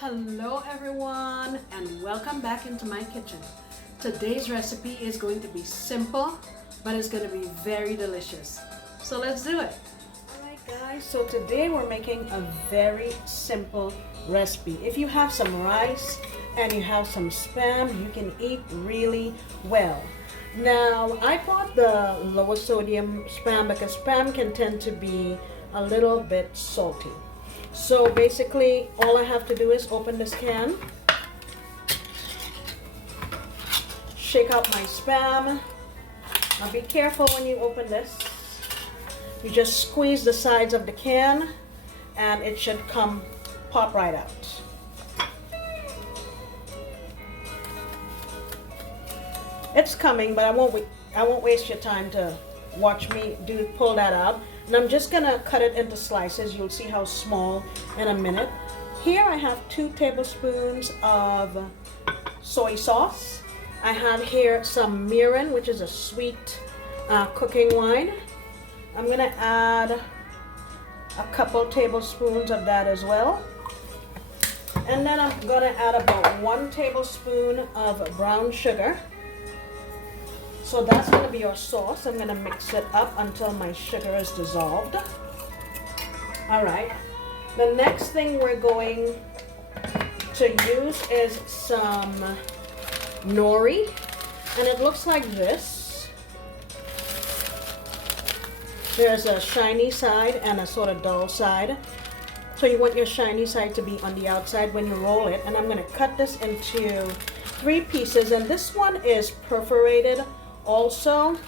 Hello everyone and welcome back into my kitchen. Today's recipe is going to be simple, but it's going to be very delicious. So let's do it. Alright guys, so today we're making a very simple recipe. If you have some rice and you have some Spam, you can eat really well. Now I bought the lower sodium Spam because Spam can tend to be a little bit salty. So basically all I have to do is open this can, shake out my Spam. Now be careful when you open this. You just squeeze the sides of the can and it should pop right out. It's coming, but I won't waste your time to watch me pull that out. And I'm just gonna cut it into slices. You'll see how small in a minute. Here I have 2 tablespoons of soy sauce. I have here some mirin, which is a sweet cooking wine. I'm gonna add a couple tablespoons of that as well. And then I'm gonna add about 1 tablespoon of brown sugar. So that's going to be our sauce. I'm going to mix it up until my sugar is dissolved. Alright, the next thing we're going to use is some nori, and it looks like this. There's a shiny side and a sort of dull side. So you want your shiny side to be on the outside when you roll it. And I'm going to cut this into 3 pieces, and this one is perforated. Also,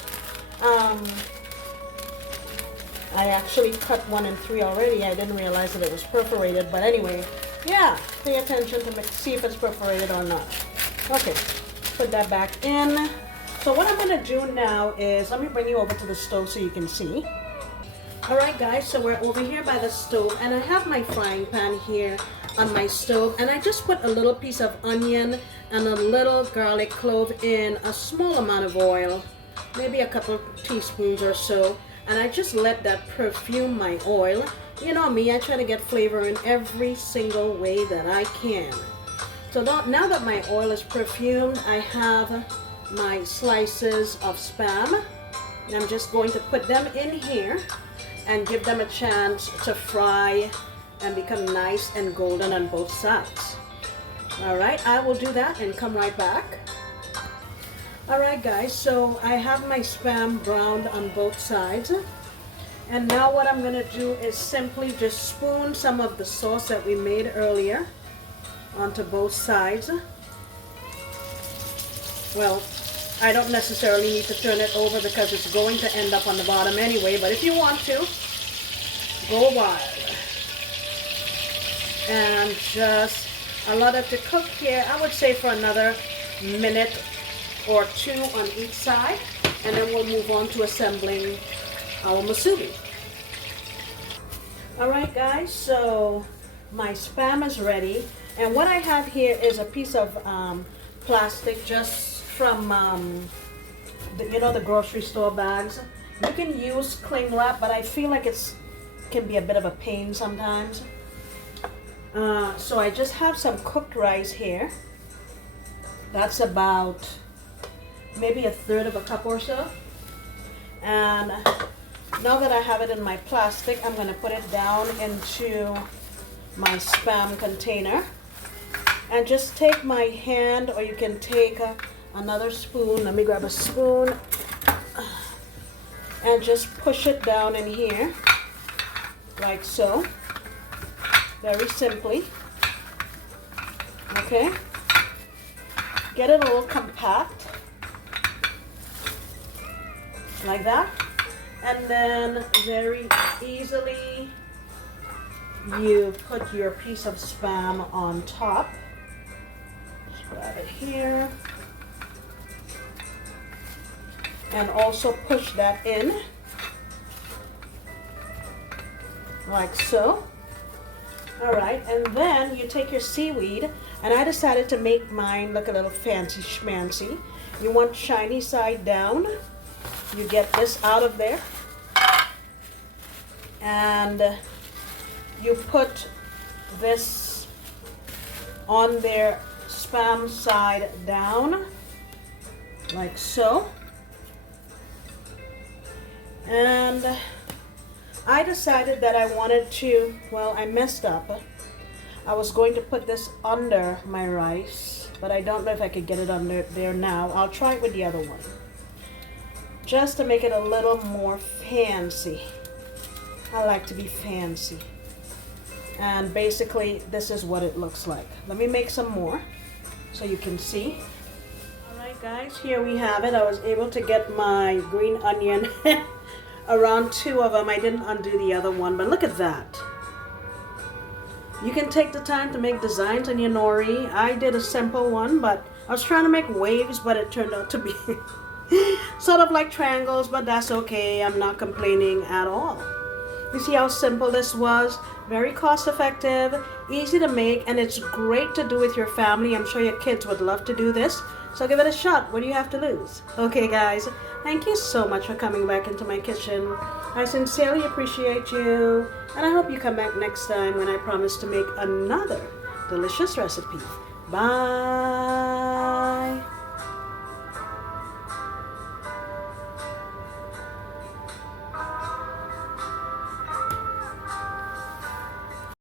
I actually cut 1 in 3 already. I didn't realize that it was perforated, but anyway, yeah, pay attention to see if it's perforated or not. Okay, put that back in. So what I'm gonna do now is, let me bring you over to the stove so you can see. Alright guys, so we're over here by the stove, and I have my frying pan here on my stove, and I just put a little piece of onion and a little garlic clove in a small amount of oil, maybe a couple teaspoons or so, and I just let that perfume my oil. You know me, I try to get flavor in every single way that I can. So now that my oil is perfumed, I have my slices of Spam, and I'm just going to put them in here and give them a chance to fry and become nice and golden on both sides. Alright, I will do that and come right back. Alright guys, so I have my Spam browned on both sides. And now what I'm going to do is simply just spoon some of the sauce that we made earlier onto both sides. Well, I don't necessarily need to turn it over because it's going to end up on the bottom anyway, but if you want to, go wild. And just allow it to cook here, I would say for another minute or 2 on each side, and then we'll move on to assembling our musubi. Alright guys, so my Spam is ready, and what I have here is a piece of plastic just from the grocery store bags. You can use cling wrap, but I feel like it can be a bit of a pain sometimes. So I just have some cooked rice here. That's about maybe 1/3 of a cup or so. And now that I have it in my plastic, I'm going to put it down into my Spam container. And just take my hand, or you can take another spoon. Let me grab a spoon. And just push it down in here, like so. Very simply. Okay. Get it a little compact. Like that. And then very easily you put your piece of Spam on top. Just grab it here. And also push that in. Like so. Alright, and then you take your seaweed, and I decided to make mine look a little fancy schmancy. You want shiny side down. You get this out of there. And you put this on their spam side down, like so. And I decided that I wanted to, well, I messed up. I was going to put this under my rice, but I don't know if I could get it under there now. I'll try it with the other one, just to make it a little more fancy. I like to be fancy. And basically, this is what it looks like. Let me make some more so you can see. Alright guys, here we have it. I was able to get my green onion around 2 of them. I didn't undo the other one, but look at that. You can take the time to make designs on your nori. I did a simple one, but I was trying to make waves, but it turned out to be sort of like triangles, but that's okay. I'm not complaining at all. You see how simple this was? Very cost effective, easy to make, and it's great to do with your family. I'm sure your kids would love to do this. So give it a shot. What do you have to lose? Okay guys, thank you so much for coming back into my kitchen. I sincerely appreciate you, and I hope you come back next time when I promise to make another delicious recipe. Bye.